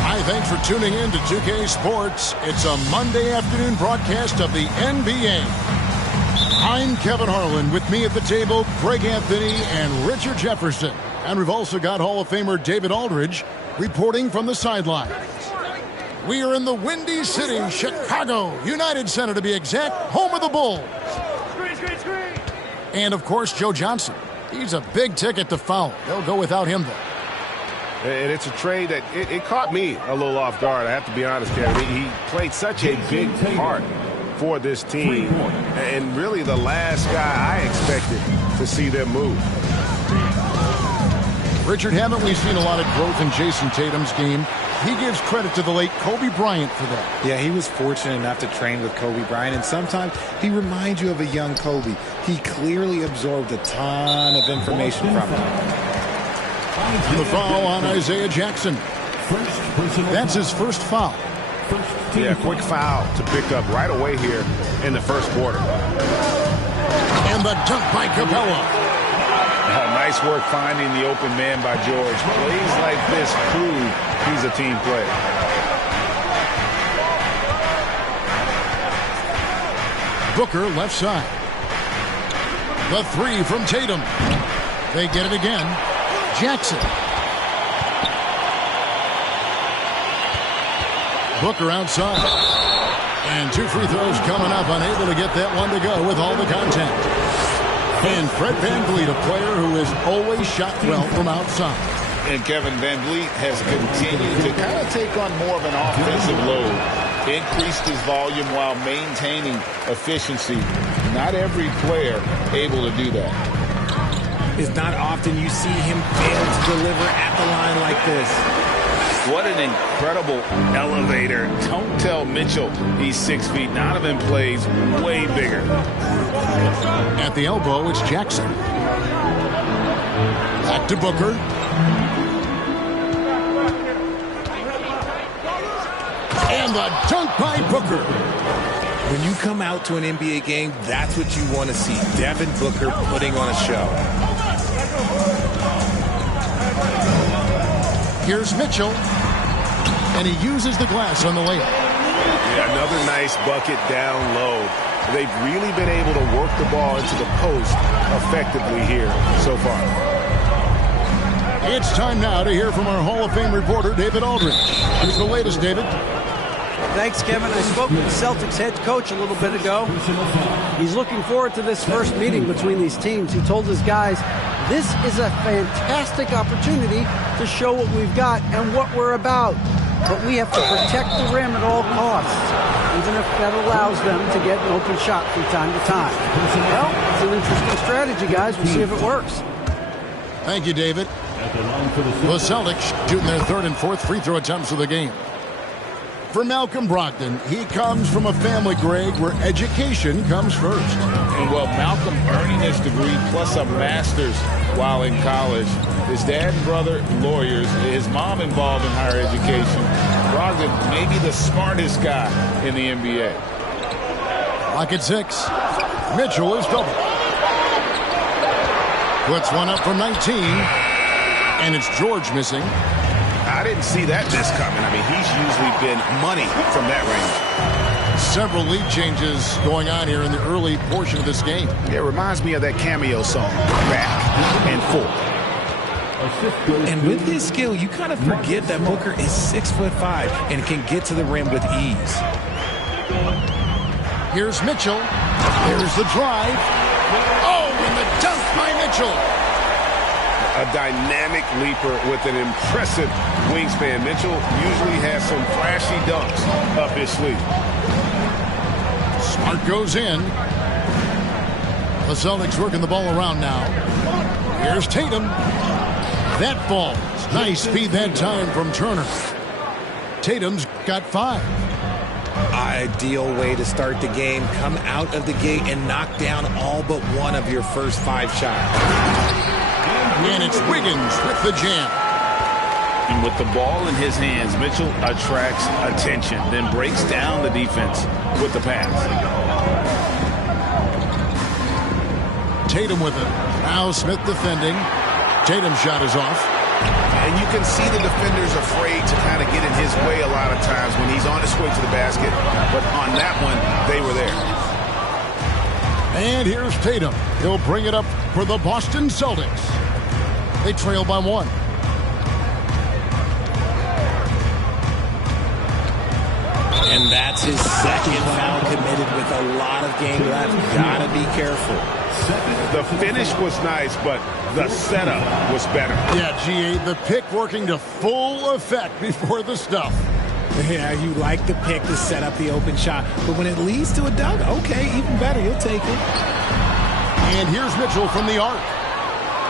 Hi, thanks for tuning in to 2K Sports. It's a Monday afternoon broadcast of the NBA. I'm Kevin Harlan. With me at the table, Greg Anthony and Richard Jefferson. And we've also got Hall of Famer David Aldridge reporting from the sideline. We are in the Windy City, Chicago, United Center to be exact, home of the Bulls. And, of course, Joe Johnson. He's a big ticket to foul. They'll go without him, though. And it's a trade that it caught me a little off guard, I have to be honest, Kevin. He played such a big part for this team, and really the last guy I expected to see them move. Richard, haven't we seen a lot of growth in Jason Tatum's game? He gives credit to the late Kobe Bryant for that. Yeah, he was fortunate enough to train with Kobe Bryant, and sometimes he reminds you of a young Kobe. He clearly absorbed a ton of information from him. The foul on Isaiah Jackson. That's his first foul. Yeah, quick foul to pick up right away here in the first quarter. And the dunk by Capella. Oh, nice work finding the open man by George. Plays like this prove he's a team player. Booker left side. The three from Tatum. They get it again. Jackson. Booker outside. And two free throws coming up, unable to get that one to go with all the contact. And Fred VanVleet, a player who has always shot well from outside. And Kevin VanVleet has continued to kind of take on more of an offensive load. Increased his volume while maintaining efficiency. Not every player able to do that. It's not often you see him fail to deliver at the line like this. What an incredible elevator. Don't tell Mitchell he's 6 feet. Donovan plays way bigger. At the elbow, it's Jackson. Back to Booker. And the dunk by Booker. When you come out to an NBA game, that's what you want to see. Devin Booker putting on a show. Here's Mitchell. And he uses the glass on the layup. Yeah, another nice bucket down low. They've really been able to work the ball into the post effectively here so far. It's time now to hear from our Hall of Fame reporter, David Aldridge. Here's the latest, David. Thanks, Kevin. I spoke with the Celtics head coach a little bit ago. He's looking forward to this first meeting between these teams. He told his guys, this is a fantastic opportunity to show what we've got and what we're about. But we have to protect the rim at all costs, even if that allows them to get an open shot from time to time. Well, it's an interesting strategy, guys. We'll see if it works. Thank you, David. The Celtics shooting their third and fourth free throw attempts of the game. For Malcolm Brogdon, he comes from a family, Greg, where education comes first. And well, Malcolm earning his degree plus a master's while in college. His dad and brother, lawyers. His mom involved in higher education. Brogdon may be the smartest guy in the NBA. Lock at 6. Mitchell is double. Puts one up from 19. And it's George missing. I didn't see that miss coming. I mean, he's usually been money from that range. Several lead changes going on here in the early portion of this game. It reminds me of that Cameo song, Back and Forth. And with his skill, you kind of forget that Booker is 6'5" and can get to the rim with ease. Here's Mitchell. Here's the drive. Oh, and the dunk by Mitchell. A dynamic leaper with an impressive wingspan. Mitchell usually has some flashy dunks up his sleeve. Smart goes in. The Celtics working the ball around now. Here's Tatum. That falls. Nice speed that time from Turner. Tatum's got 5. Ideal way to start the game. Come out of the gate and knock down all but one of your first 5 shots. And it's Wiggins with the jam. And with the ball in his hands, Mitchell attracts attention, then breaks down the defense with the pass. Tatum with it. Now Smith defending. Tatum's shot is off. And you can see the defenders afraid to kind of get in his way a lot of times when he's on his way to the basket. But on that one, they were there. And here's Tatum. He'll bring it up for the Boston Celtics. They trail by 1. And that's his second foul committed with a lot of game left. Gotta be careful. The finish was nice, but the setup was better. Yeah, GA, the pick working to full effect before the stuff. Yeah, you like the pick to set up the open shot, but when it leads to a dunk, okay, even better, you'll take it. And here's Mitchell from the arc.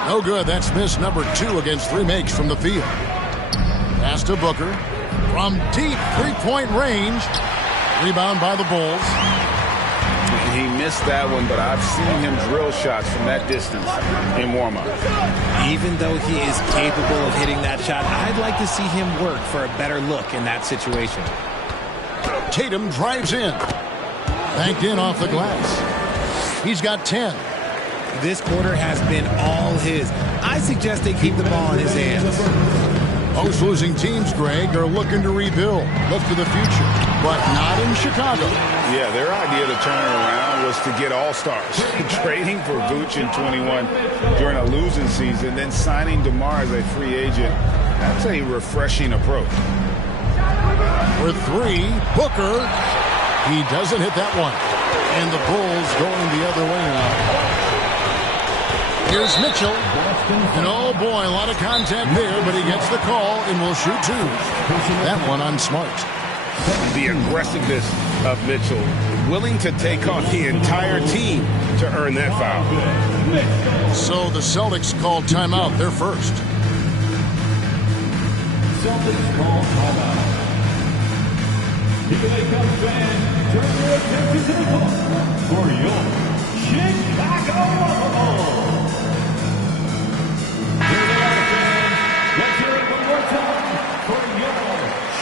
No good. That's miss number 2 against 3 makes from the field. Pass to Booker. From deep three-point range. Rebound by the Bulls. He missed that one, but I've seen him drill shots from that distance in warm-up. Even though he is capable of hitting that shot, I'd like to see him work for a better look in that situation. Tatum drives in. Banked in off the glass. He's got 10. This quarter has been all his. I suggest they keep the ball in his hands. Most losing teams, Greg, are looking to rebuild. Look to the future, but not in Chicago. Yeah, their idea to turn it around was to get all-stars. Trading for Vooch in 21 during a losing season, then signing DeMar as a free agent. That's a refreshing approach. For 3, Booker. He doesn't hit that one. And the Bulls going the other way now. Here's Mitchell. And oh boy, a lot of contact there, but he gets the call and will shoot 2. That one on Smart. The aggressiveness of Mitchell, willing to take on the entire team to earn that foul. So the Celtics called timeout. They're first. Celtics call timeout. Here they come, fans. Turn your attention to the clock for your Chicago Bulls. Here they are, fans. Let's hear it one more time for your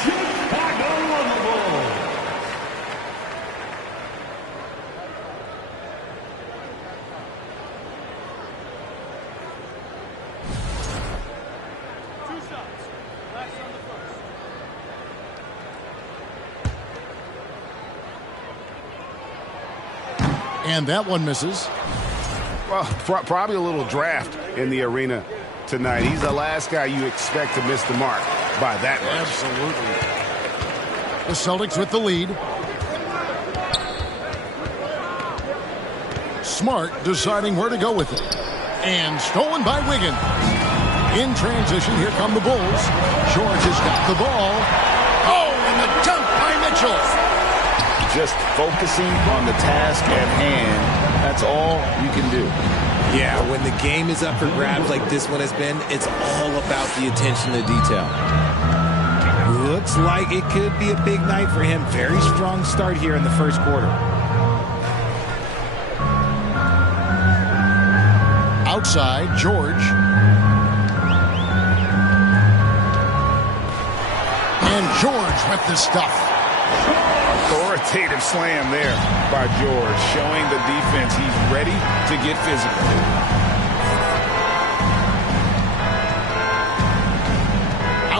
Chicago Bulls. And that one misses. Well, probably a little draft in the arena tonight. He's the last guy you expect to miss the mark by that much. Absolutely. The Celtics with the lead. Smart deciding where to go with it. And stolen by Wiggins. In transition, here come the Bulls. George has got the ball. Oh, and the dunk by Mitchell. Just focusing on the task at hand, that's all you can do. Yeah, when the game is up for grabs like this one has been, it's all about the attention to detail. Looks like it could be a big night for him. Very strong start here in the first quarter. Outside, George. And George with the stuff. Authoritative slam there by George, showing the defense he's ready to get physical.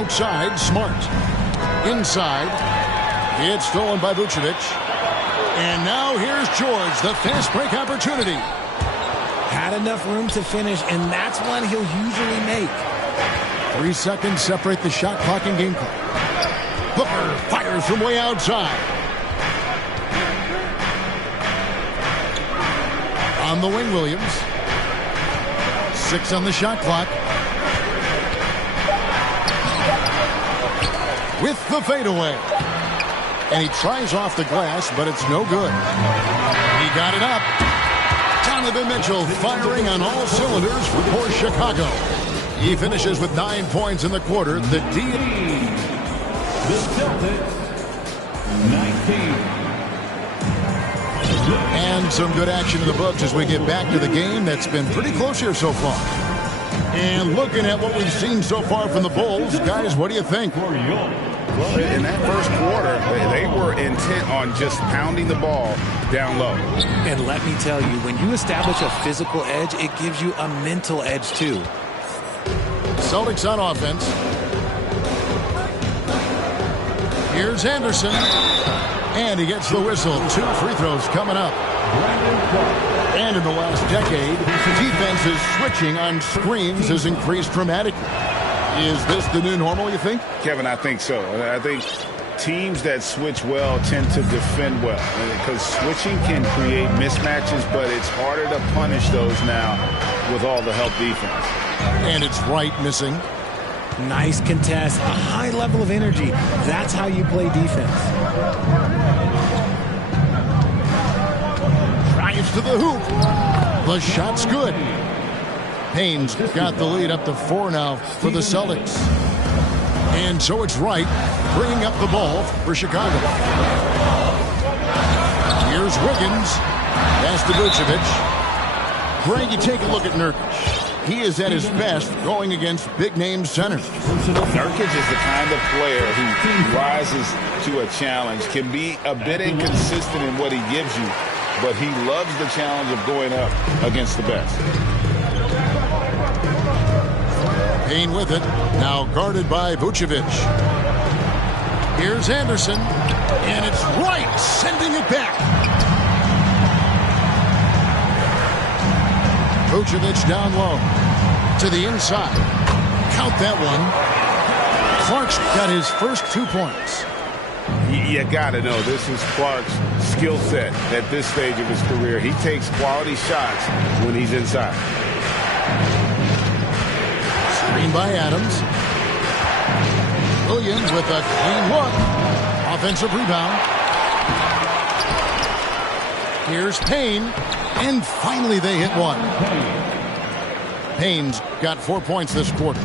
outside, Smart. Inside. It's stolen by Vucevic. And now here's George, the fast break opportunity. Had enough room to finish, and that's one he'll usually make. 3 seconds separate the shot clock and game clock. Booker fires from way outside. On the wing, Williams. 6 on the shot clock. With the fadeaway. And he tries off the glass, but it's no good. He got it up. Donovan Mitchell firing on all cylinders for Chicago. He finishes with 9 points in the quarter. The Celtics, 19. And some good action in the books as we get back to the game that's been pretty close here so far. And looking at what we've seen so far from the Bulls, guys, what do you think? Well, in that first quarter, they were intent on just pounding the ball down low. And let me tell you, when you establish a physical edge, it gives you a mental edge too. Celtics on offense. Here's Anderson. And he gets the whistle. 2 free throws coming up. And in the last decade, defenses switching on screens has increased dramatically. Is this the new normal, you think? Kevin, I think so. I think teams that switch well tend to defend well, because switching can create mismatches, but it's harder to punish those now with all the help defense. And it's Wright missing. Nice contest, a high level of energy. That's how you play defense. Drives to the hoop. The shot's good. Payne's got the lead up to 4 now for the Celtics. And so it's Wright bringing up the ball for Chicago. Here's Wiggins. Pass to Vucevic. Greg, you take a look at Nurkic. He is at his best going against big-name centers. Nurkic is the kind of player who rises to a challenge, can be a bit inconsistent in what he gives you, but he loves the challenge of going up against the best. Payne with it, now guarded by Vucevic. Here's Anderson, and it's Wright sending it back. Vucevic down low to the inside. Count that one. Clark's got his first 2 points. You got to know, this is Clark's skill set at this stage of his career. He takes quality shots when he's inside. Screen by Adams. Williams with a clean look. Offensive rebound. Here's Payne. And finally they hit one. Payne's got 4 points this quarter.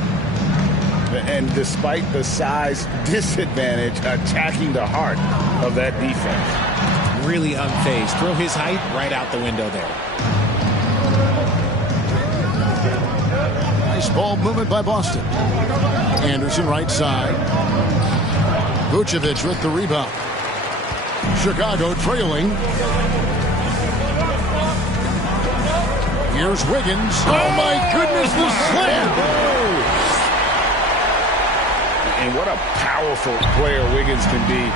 And despite the size disadvantage, attacking the heart of that defense. Really unfazed. Throw his height right out the window there. Nice ball movement by Boston. Anderson right side. Vucevic with the rebound. Chicago trailing. Here's Wiggins. Oh my goodness, the slam! And what a powerful player Wiggins can be.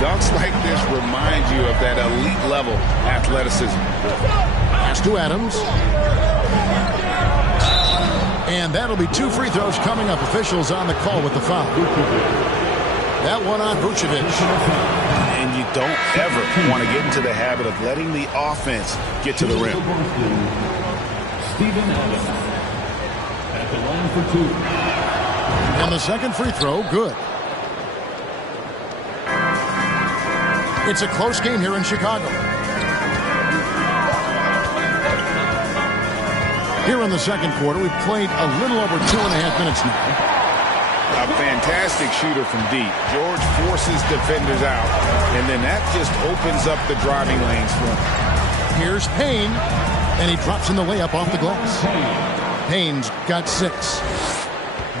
Dunks like this remind you of that elite level athleticism. Pass to Adams. And that'll be 2 free throws coming up. Officials on the call with the foul. That one on Vucevic. And you don't ever want to get into the habit of letting the offense get to the rim. Steven Adams at the line for 2. And the second free throw, good. It's a close game here in Chicago. Here in the second quarter, we've played a little over 2.5 minutes now. A fantastic shooter from deep. George forces defenders out, and then that just opens up the driving lanes for him. Here's Payne, and he drops in the layup off the glass. Payne's got 6.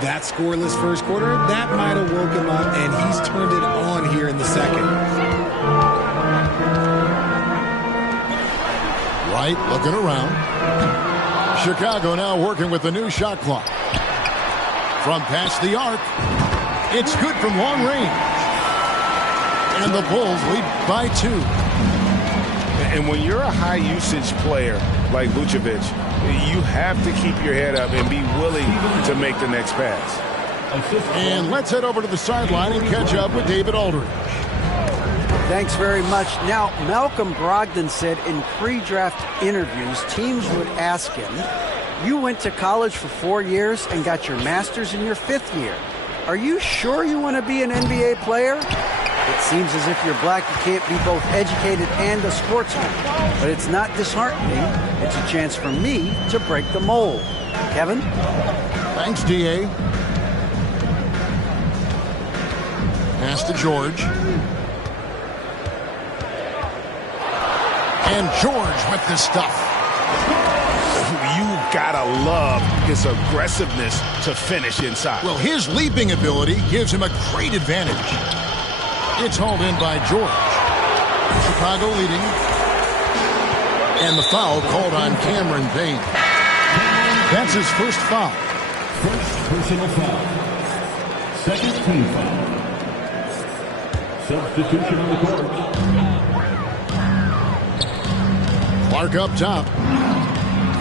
That scoreless first quarter, that might have woke him up, and he's turned it on here in the second. Wright looking around. Chicago now working with the new shot clock. From past the arc. It's good from long range. And the Bulls lead by 2. And when you're a high-usage player like Vucevic, you have to keep your head up and be willing to make the next pass. And let's head over to the sideline and catch up with David Aldridge. Thanks very much. Now, Malcolm Brogdon said in pre-draft interviews, teams would ask him, you went to college for 4 years and got your master's in your 5th year. Are you sure you want to be an NBA player? It seems as if you're black, you can't be both educated and a sportsman. But it's not disheartening. It's a chance for me to break the mold. Kevin? Thanks, D.A. Pass to George. And George with the stuff. You gotta love his aggressiveness to finish inside. Well, his leaping ability gives him a great advantage. It's hauled in by George. Chicago leading. And the foul called on Cameron Payne. That's his first foul. First personal foul. Second team foul. Substitution on the court. Clark up top.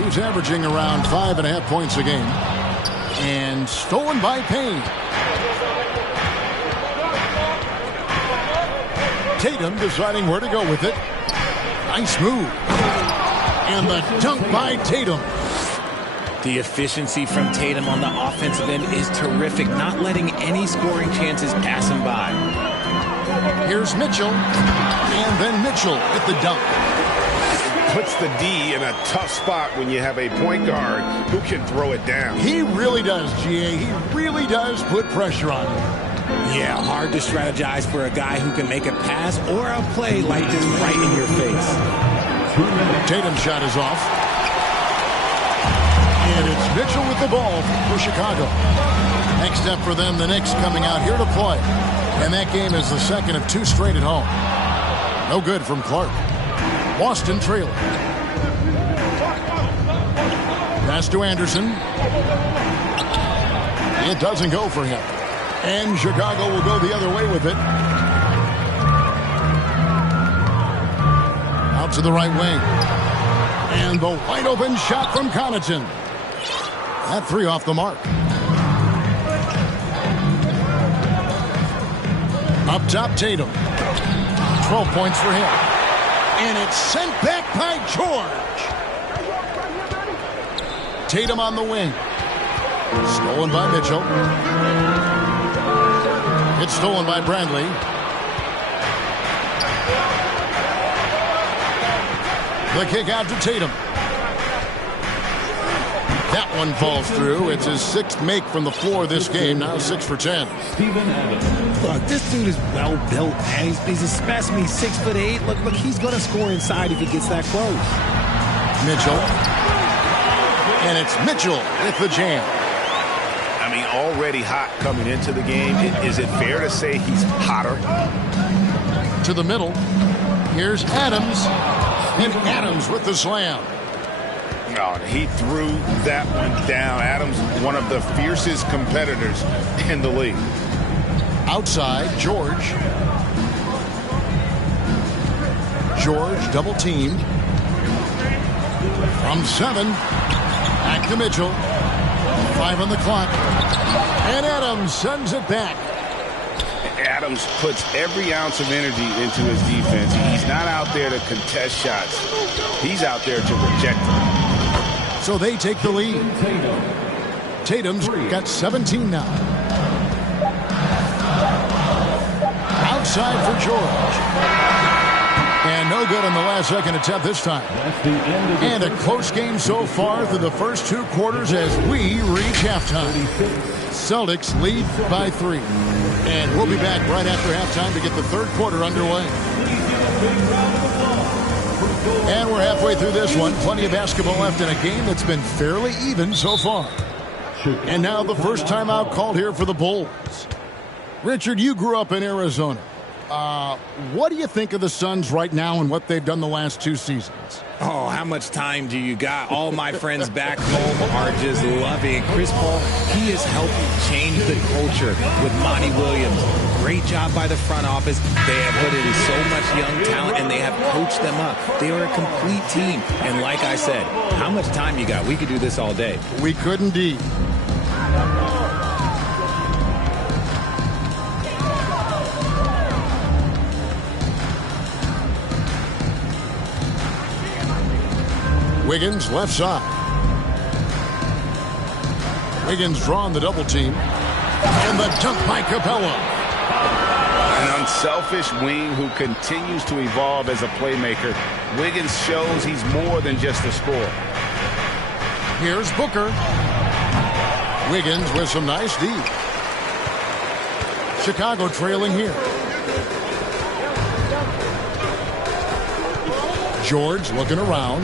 He's averaging around 5.5 points a game. And stolen by Payne. Tatum deciding where to go with it. Nice move. And the dunk by Tatum. The efficiency from Tatum on the offensive end is terrific, not letting any scoring chances pass him by. Here's Mitchell. And then Mitchell with the dunk. Puts the D in a tough spot when you have a point guard who can throw it down. He really does, GA. He really does put pressure on him. Yeah, hard to strategize for a guy who can make a pass or a play like this right in your face. Tatum's shot is off. And it's Mitchell with the ball for Chicago. Next up for them, the Knicks coming out here to play. And that game is the second of 2 straight at home. No good from Clark. Boston trailing. Pass to Anderson. It doesn't go for him. And Chicago will go the other way with it. Out to the right wing. And the wide open shot from Connaughton. That 3 off the mark. Up top, Tatum. 12 points for him. And it's sent back by George. Tatum on the wing. Stolen by Mitchell. It's stolen by Bradley. The kick out to Tatum. That one falls through. It's his 6th make from the floor this game. Now 6 for 10. Steven Adams. Look, this dude is well built, man. He's a specimen. He's 6'8". Look, he's gonna score inside if he gets that close. Mitchell. And it's Mitchell with the jam. I mean, already hot coming into the game. Is it fair to say he's hotter? To the middle. Here's Adams. And Adams with the slam. Oh, he threw that one down. Adams, one of the fiercest competitors in the league. Outside, George. George double teamed. From 7. Back to Mitchell. 5 on the clock. And Adams sends it back. Adams puts every ounce of energy into his defense. He's not out there to contest shots. He's out there to reject them. So they take the lead. Tatum's got 17 now. Outside for George. And no good on the last second attempt this time. And a close game so far through the first 2 quarters as we reach halftime. Celtics lead by 3. And we'll be back right after halftime to get the 3rd quarter underway. And we're halfway through this one. Plenty of basketball left in a game that's been fairly even so far. And now the first timeout called here for the Bulls. Richard, you grew up in Arizona. What do you think of the Suns right now and what they've done the last 2 seasons? Oh, how much time do you got? All my friends back home are just loving it. Chris Paul, he is helping change the culture with Monty Williams. Great job by the front office. They have put in so much young talent, and they have coached them up. They are a complete team. And like I said, how much time you got? We could do this all day. We could indeed. Wiggins left side. Wiggins drawing the double team. And the dunk by Capella. An unselfish wing who continues to evolve as a playmaker. Wiggins shows he's more than just a scorer. Here's Booker. Wiggins with some nice D. Chicago trailing here. George looking around.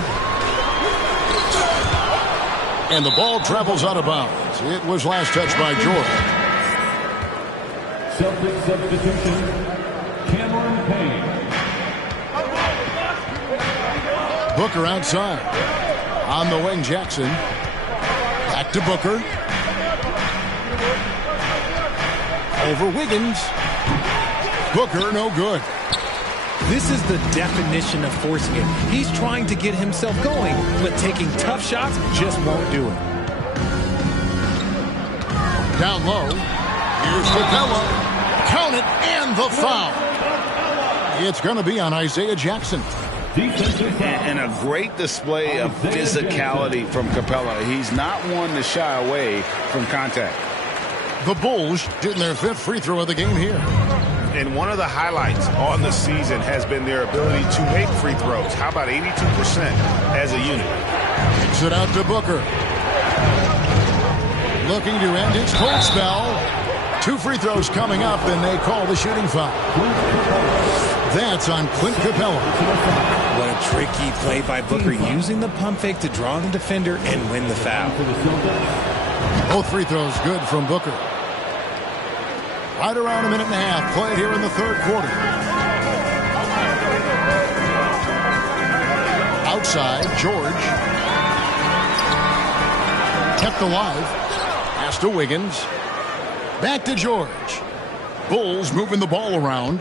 And the ball travels out of bounds. It was last touched by George. Celtics substitution, Cameron Payne. Booker outside. On the wing, Jackson. Back to Booker. Over Wiggins. Booker, no good. This is the definition of forcing it. He's trying to get himself going, but taking tough shots just won't do it. Down low. Here's Capella. Count it, and the foul. It's going to be on Isaiah Jackson. And a great display of physicality from Capella. He's not one to shy away from contact. The Bulls getting their 5th free throw of the game here. And one of the highlights on the season has been their ability to make free throws. How about 82% as a unit? Kicks it out to Booker. Looking to end his cold spell. 2 free throws coming up, and they call the shooting foul. That's on Clint Capella. What a tricky play by Booker, using the pump fake to draw the defender and win the foul. Both free throws good from Booker. Right around a minute and a half played here in the 3rd quarter. Outside, George. Kept alive. Pass to Wiggins. Back to George. Bulls moving the ball around.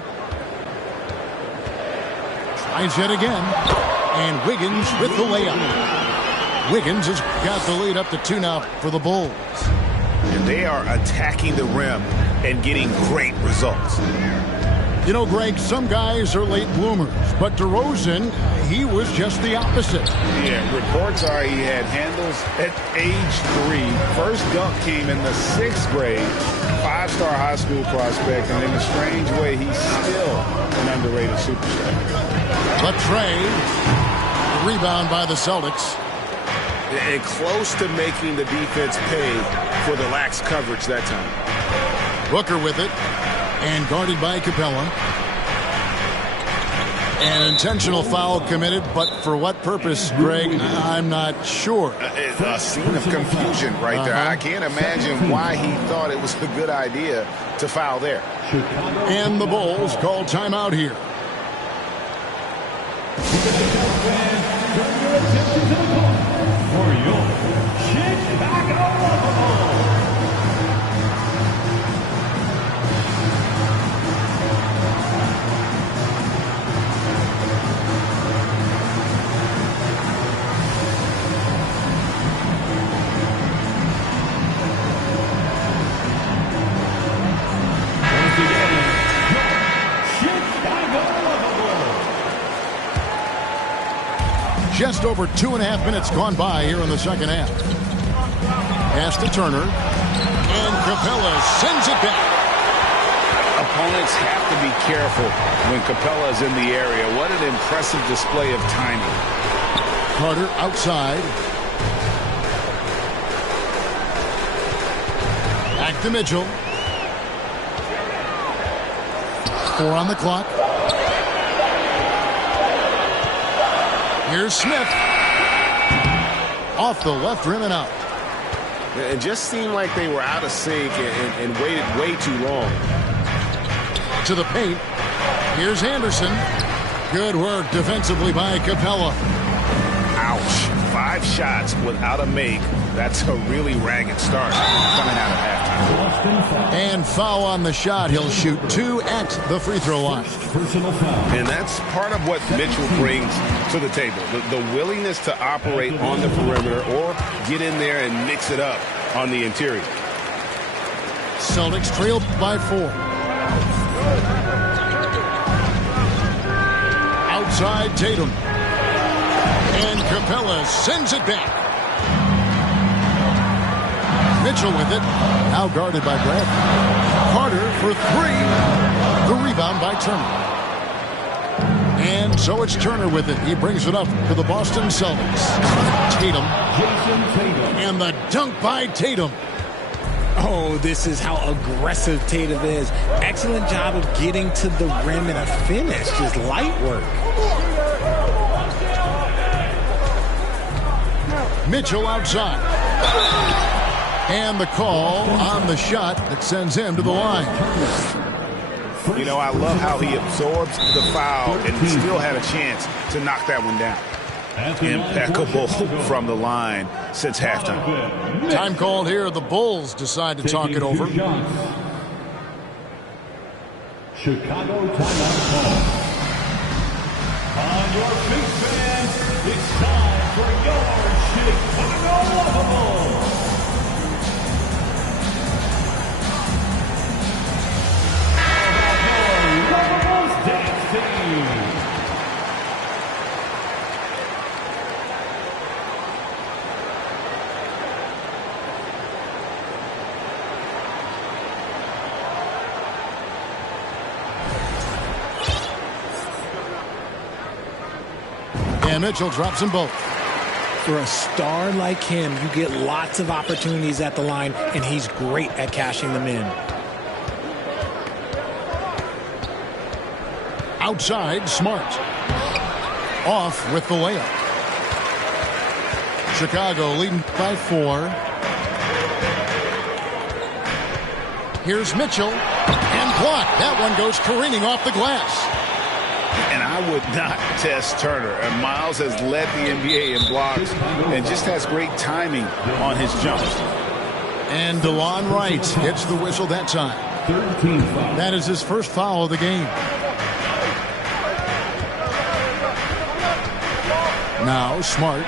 Tries it again. And Wiggins with the layup. Wiggins has got the lead up to 2 now for the Bulls. And they are attacking the rim and getting great results. You know, Greg, some guys are late bloomers, but DeRozan, he was just the opposite. Yeah, reports are he had handles at age 3. First dunk came in the 6th grade. 5-star high school prospect, and in a strange way, he's still an underrated superstar. But trade, rebound by the Celtics. And close to making the defense pay for the lax coverage that time. Booker with it, and guarded by Capella. An intentional foul committed, but for what purpose, Greg, I'm not sure. A scene of confusion right there. I can't imagine why he thought it was a good idea to foul there. And the Bulls call timeout here. For your Chicago Bulls. Just over 2.5 minutes gone by here in the second half. Pass to Turner. And Capella sends it back. Opponents have to be careful when Capella is in the area. What an impressive display of timing. Carter outside. Back to Mitchell. 4 on the clock. Here's Smith. Off the left rim and out. It just seemed like they were out of sync and waited way too long. To the paint. Here's Anderson. Good work defensively by Capella. Ouch. 5 shots without a make. That's a really ragged start coming out of halftime. And foul on the shot. He'll shoot 2 at the free throw line. And that's part of what Mitchell brings to the table. The willingness to operate on the perimeter or get in there and mix it up on the interior. Celtics trail by 4. Outside Tatum. And Capella sends it back. Mitchell with it. Now guarded by Bradley. Carter for 3. The rebound by Turner. And so it's Turner with it. He brings it up to the Boston Celtics. Tatum. And the dunk by Tatum. Oh, this is how aggressive Tatum is. Excellent job of getting to the rim and a finish. Just light work. Mitchell outside. And the call on the shot that sends him to the line. You know, I love how he absorbs the foul and still had a chance to knock that one down. Impeccable from the line since halftime. Time called here. The Bulls decide to talk it over. Chicago timeout call. On your big fan, it's time for your Chicago Lovables. Lovables Dance Team. And Mitchell drops them both. For a star like him, you get lots of opportunities at the line, and he's great at cashing them in. Outside, Smart. Off with the layup. Chicago leading by 4. Here's Mitchell. And blocked. That one goes careening off the glass. And I would not test Turner. And Miles has led the NBA in blocks and just has great timing on his jumps. And DeLon Wright hits the whistle that time. That is his first foul of the game. Now Smart.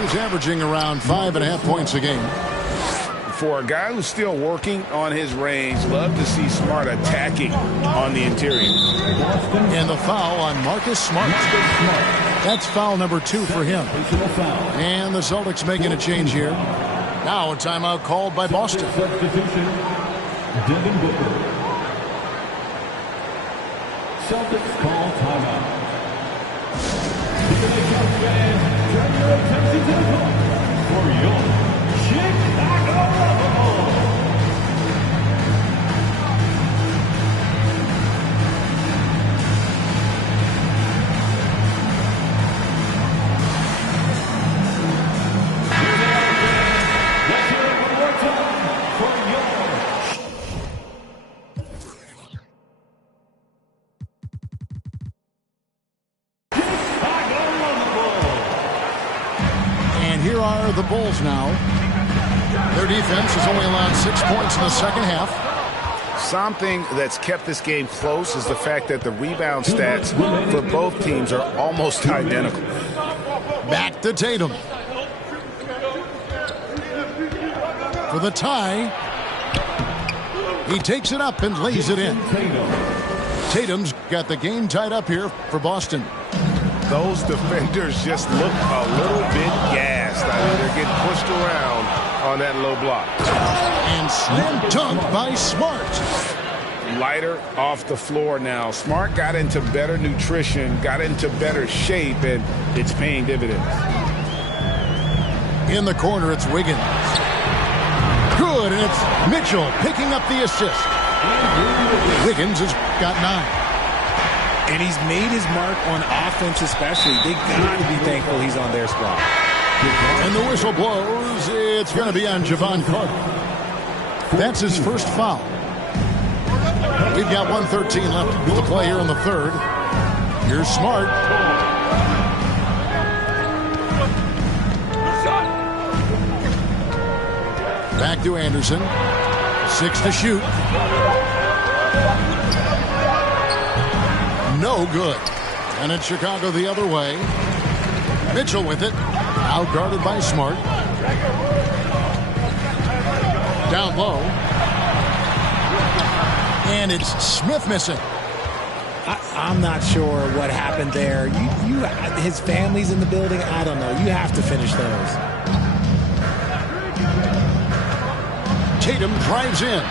He's averaging around 5.5 points a game. For a guy who's still working on his range, love to see Smart attacking on the interior. And the foul on Marcus Smart. That's foul number 2 for him. And the Celtics making a change here. Now a timeout called by Boston. Substitution, Devin Booker. Celtics call timeout. Here they come, fans. Turn your attention to the clock for your Chicago Lovables. Let's hear it one more time for your Chicago Lovables. And here are the Bulls now. Their defense has only allowed 6 points in the second half. Something that's kept this game close is the fact that the rebound stats for both teams are almost identical. Back to Tatum. For the tie. He takes it up and lays it in. Tatum's got the game tied up here for Boston. Those defenders just look a little bit gassed. I mean, they're getting pushed around on that low block. And slam dunk by Smart. Lighter off the floor now. Smart got into better nutrition, got into better shape, and it's paying dividends. In the corner, it's Wiggins. Good, and it's Mitchell picking up the assist. Wiggins has got 9. And he's made his mark on offense especially. They got to be thankful he's on their squad. And the whistle blows. It's going to be on Javon Carter. That's his first foul. We've got 1:13 left to play here in the third. Here's Smart. Back to Anderson. 6 to shoot. No good. And it's Chicago the other way. Mitchell with it. Out guarded by Smart. Down low. And it's Smith missing. I'm not sure what happened there. His family's in the building. I don't know. You have to finish those. Tatum drives in.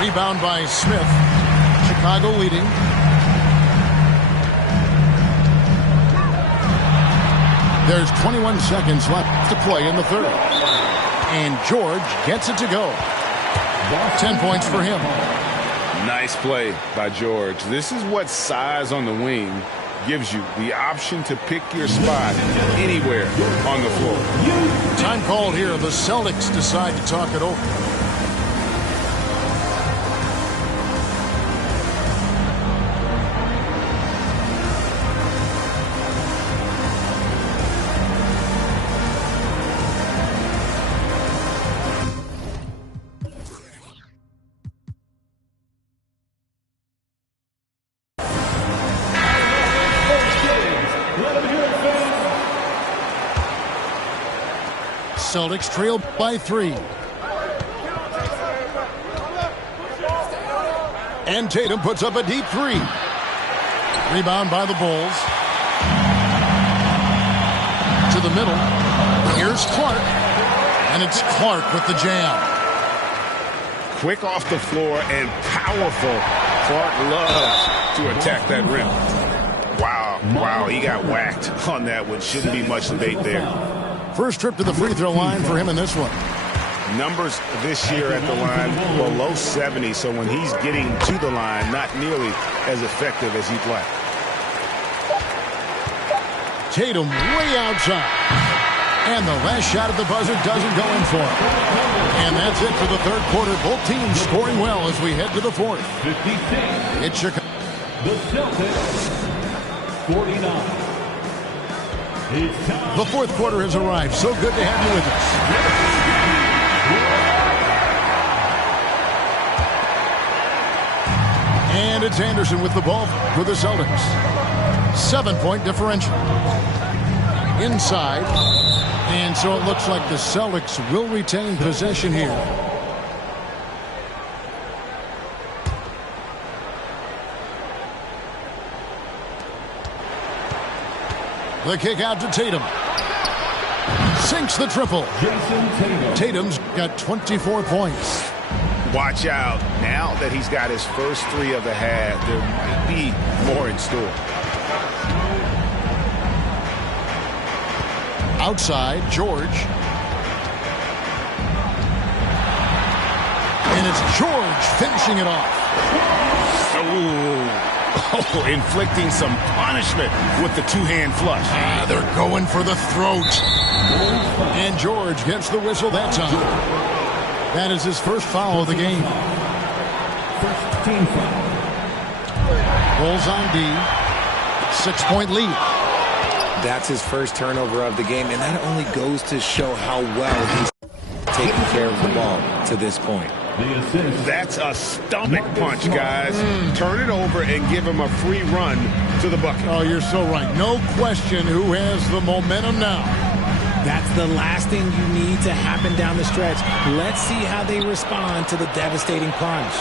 Rebound by Smith. Chicago leading. There's 21 seconds left to play in the third. And George gets it to go. 10 points for him. Nice play by George. This is what size on the wing gives you, the option to pick your spot anywhere on the floor. Time called here. The Celtics decide to talk it over. Celtics trail by 3. And Tatum puts up a deep 3. Rebound by the Bulls. To the middle. Here's Clark. And it's Clark with the jam. Quick off the floor and powerful. Clark loves to attack that rim. Wow, he got whacked on that one. Shouldn't be much debate there. First trip to the free throw line for him in this one. Numbers this year at the line below 70, so when he's getting to the line, not nearly as effective as he'd like. Tatum way outside. And the last shot at the buzzer doesn't go in for him. And that's it for the third quarter. Both teams scoring well as we head to the fourth. 56. It's Chicago. The Celtics, 49. The fourth quarter has arrived. So good to have you with us. And it's Anderson with the ball for the Celtics. 7-point differential. Inside. And so it looks like the Celtics will retain possession here. The kick out to Tatum. Sinks the triple. Tatum's got 24 points. Watch out. Now that he's got his first 3 of the half, there may be more in store. Outside, George. And it's George finishing it off. Inflicting some punishment with the two-hand flush. They're going for the throat. And George gets the whistle that time. That is his first foul of the game. First team foul. Bulls on D. 6-point lead. That's his first turnover of the game, and that only goes to show how well he's taking care of the ball to this point. That's a stomach punch, guys. Turn it over and give him a free run to the bucket. Oh, you're so right. No question who has the momentum now. That's the last thing you need to happen down the stretch. Let's see how they respond to the devastating punch.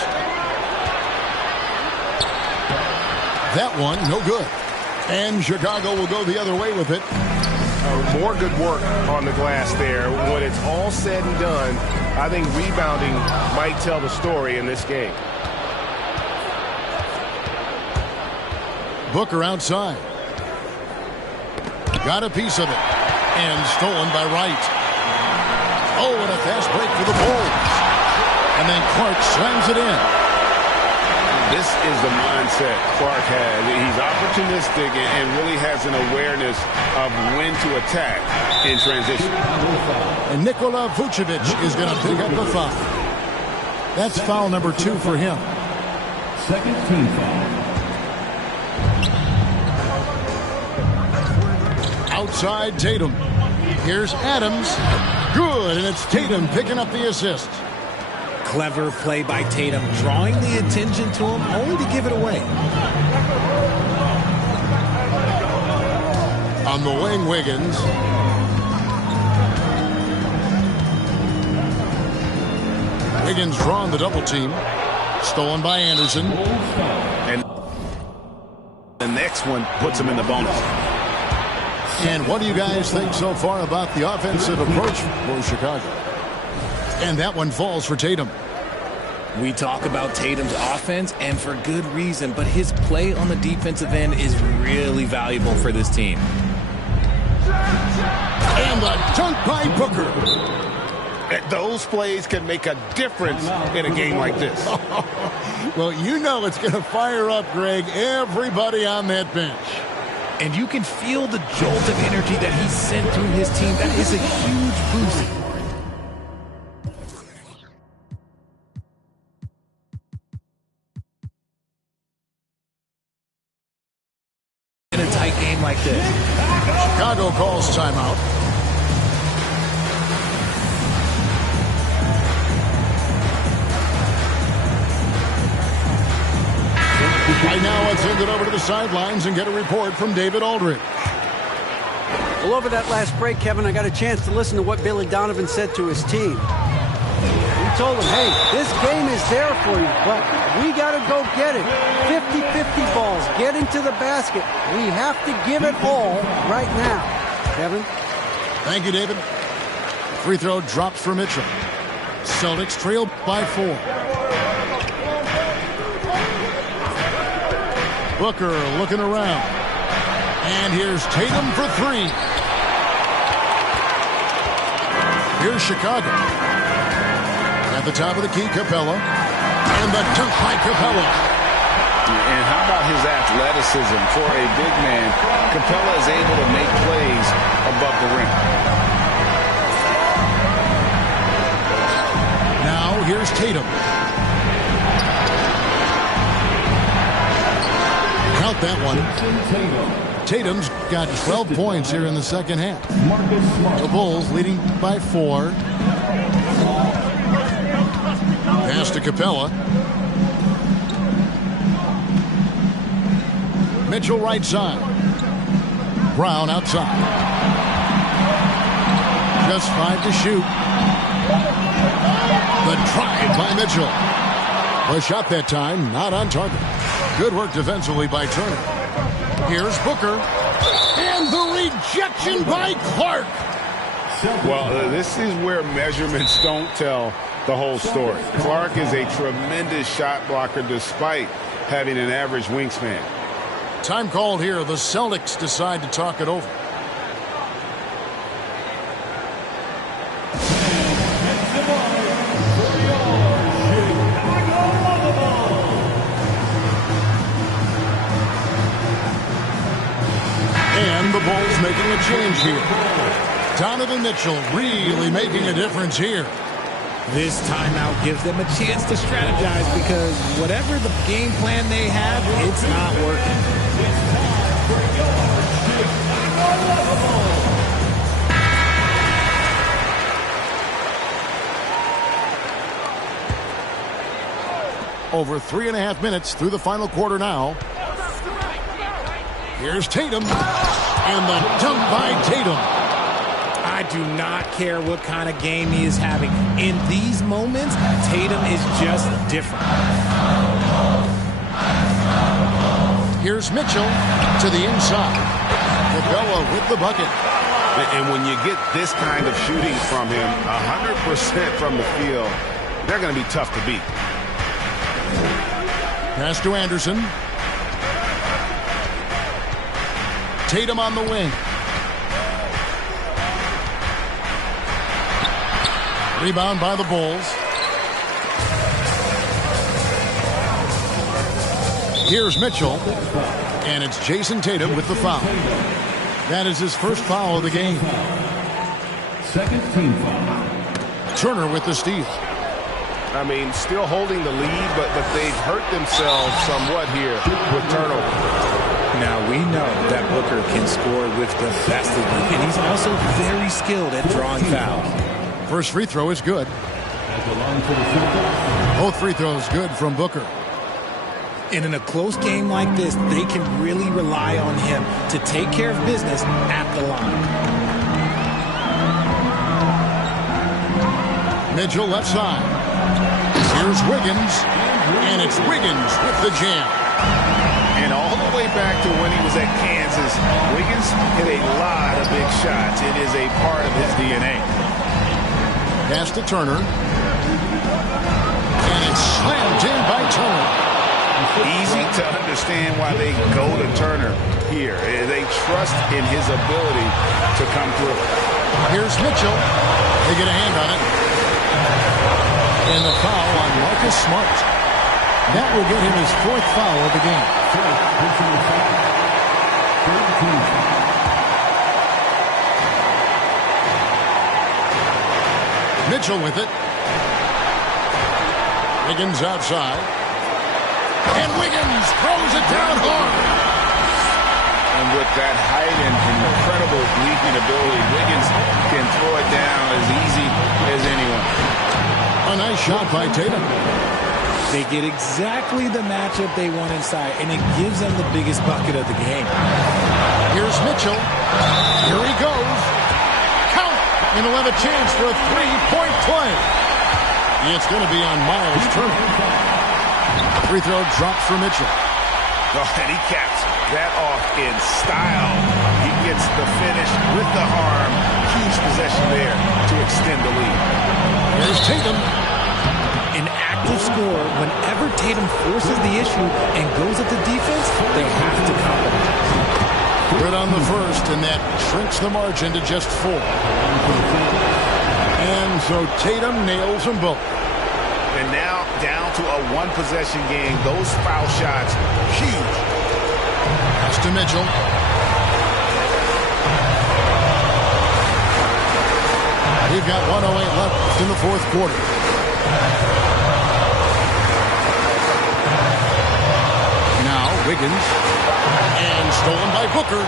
That one, no good. And Chicago will go the other way with it. More good work on the glass there. When it's all said and done, I think rebounding might tell the story in this game. Booker outside. Got a piece of it. And stolen by Wright. Oh, and a fast break for the Bulls. And then Clark slams it in. This is the mindset Clark has. He's opportunistic and really has an awareness of when to attack in transition. And Nikola Vucevic is going to pick up the foul. That's foul number 2 for him. Second team foul. Outside Tatum. Here's Adams. Good, and it's Tatum picking up the assist. Clever play by Tatum, drawing the attention to him, only to give it away. On the wing, Wiggins. Wiggins drawing the double team. Stolen by Anderson. And the next one puts him in the bonus. And what do you guys think so far about the offensive approach for Chicago? And that one falls for Tatum. We talk about Tatum's offense, and for good reason, but his play on the defensive end is really valuable for this team. And the dunk by Booker. Those plays can make a difference in a game like this. Well, you know it's going to fire up, Greg, everybody on that bench. And you can feel the jolt of energy that he sent through his team. That is a huge boost. In a tight game like this. Chicago calls timeout. Right now, let's send it over to the sidelines and get a report from David Aldridge. Well, over that last break, Kevin, I got a chance to listen to what Billy Donovan said to his team. He told them, hey, this game is there for you, but we got to go get it. 50-50 balls, get into the basket. We have to give it all right now. Kevin? Thank you, David. Free throw drops for Mitchell. Celtics trail by 4. Booker looking around. And here's Tatum for 3. Here's Chicago. At the top of the key, Capella. And the dunk by Capella. And how about his athleticism for a big man? Capella is able to make plays above the rim. Now here's Tatum. Count that one. Tatum's got 12 points here in the second half. The Bulls leading by 4. Pass to Capella. Mitchell right side. Brown outside. Just 5 to shoot. The drive by Mitchell. The shot that time, not on target. Good work defensively by Turner. Here's Booker. And the rejection by Clark. Well, this is where measurements don't tell the whole story. Clark is a tremendous shot blocker despite having an average wingspan. Time called here. The Celtics decide to talk it over. And the Bulls making a change here. Donovan Mitchell really making a difference here. This timeout gives them a chance to strategize because whatever the game plan they have, it's not working. Over 3.5 minutes through the final quarter now. Here's Tatum. And the dunk by Tatum. I do not care what kind of game he is having. In these moments, Tatum is just different. Here's Mitchell to the inside. Capella with the bucket. And when you get this kind of shooting from him, 100% from the field, they're going to be tough to beat. Pass to Anderson. Tatum on the wing. Rebound by the Bulls. Here's Mitchell. And it's Jason Tatum with the foul. That is his first foul of the game. Second team foul. Turner with the steal. I mean, still holding the lead, but they've hurt themselves somewhat here with turnovers. Now, we know that Booker can score with the best of them, and he's also very skilled at drawing fouls. First free throw is good. Both free throws good from Booker. And in a close game like this, they can really rely on him to take care of business at the line. Mitchell left side. Here's Wiggins, and it's Wiggins with the jam. And all the way back to when he was at Kansas, Wiggins hit a lot of big shots. It is a part of his DNA. Pass to Turner. And it's slammed in by Turner. Easy to understand why they go to Turner here. They trust in his ability to come through. Here's Mitchell. They get a hand on it. And the foul on Marcus Smart. That will get him his 4th foul of the game. Mitchell with it. Wiggins outside. And Wiggins throws it down hard. And with that height and incredible leaping ability, Wiggins can throw it down as easy as anyone. A nice shot by Tatum. They get exactly the matchup they want inside, and it gives them the biggest bucket of the game. Here's Mitchell. Here he goes. Count it. And he'll have a chance for a 3-point play. It's going to be on Miles Turner. Free throw drops for Mitchell. Oh, and he caps that off in style. He gets the finish with the arm. Huge possession there to extend the lead. Here's Tatum. An active scorer, whenever Tatum forces the issue and goes at the defense, they have to compromise. Good on the first, and that shrinks the margin to just 4. And so Tatum nails them both. And now down to a one-possession game. Those foul shots, huge. Pass to Mitchell. We've got 1:08 left in the 4th quarter. Now Wiggins. And stolen by Booker.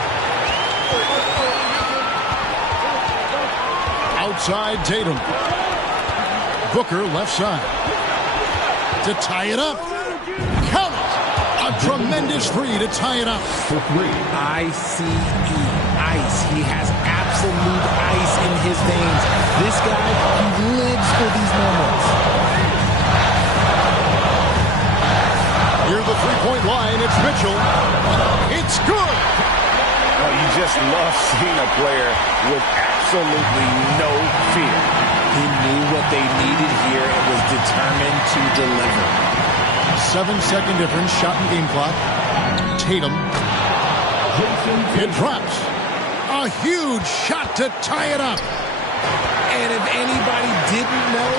Outside Tatum. Booker left side. To tie it up. Count it. A tremendous 3 to tie it up. ICE. Ice. He has absolute ice in his veins. This guy, he lives for these moments. Near the 3-point line, it's Mitchell. It's good. Oh, you just love seeing a player with absolutely no fear. He knew what they needed here and was determined to deliver. 7-second difference, shot and game clock. Tatum. It drops. A huge shot to tie it up. And if anybody didn't know,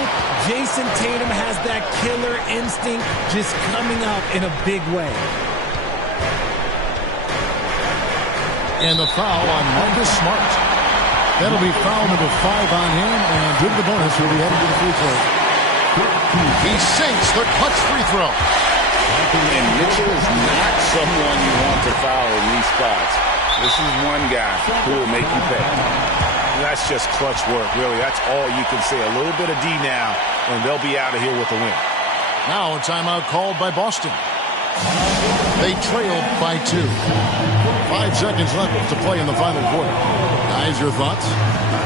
Jason Tatum has that killer instinct just coming up in a big way. And the foul on Marcus Smart. That'll be foul number 5 on him, and due to the bonus, will be headed to the free throw. He sinks the clutch free throw. And Mitchell is not someone you want to foul in these spots. This is one guy who will make you pay. That's just clutch work, really. That's all you can say. A little bit of D now, and they'll be out of here with a win. Now a timeout called by Boston. They trailed by 2. 5 seconds left to play in the final quarter. Guys, your thoughts?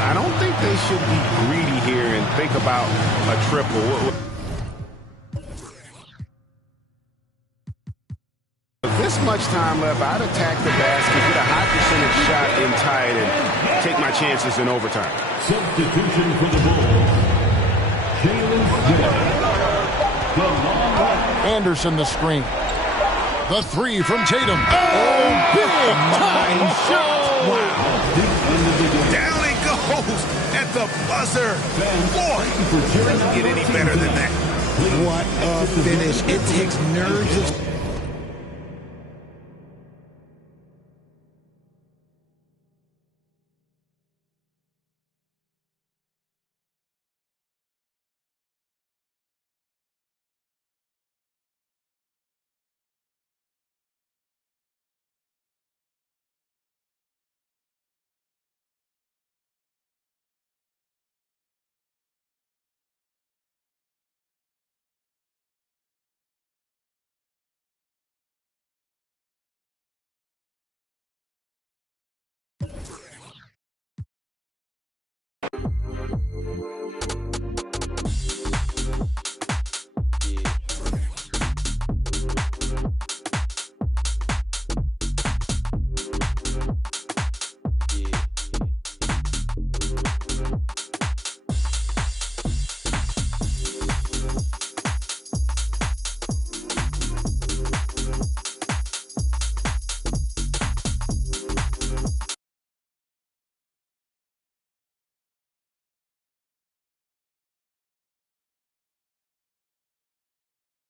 I don't think they should be greedy here and think about a triple. With this much time left, I'd attack the basket, get a high percentage shot and tie it, and take my chances in overtime. Substitution for the Bulls. Jalen Smith. Anderson the screen. The 3 from Tatum. Oh, big time shot. Wow. Down he goes at the buzzer. Boy, doesn't get any better than that. What a finish. It takes nerves of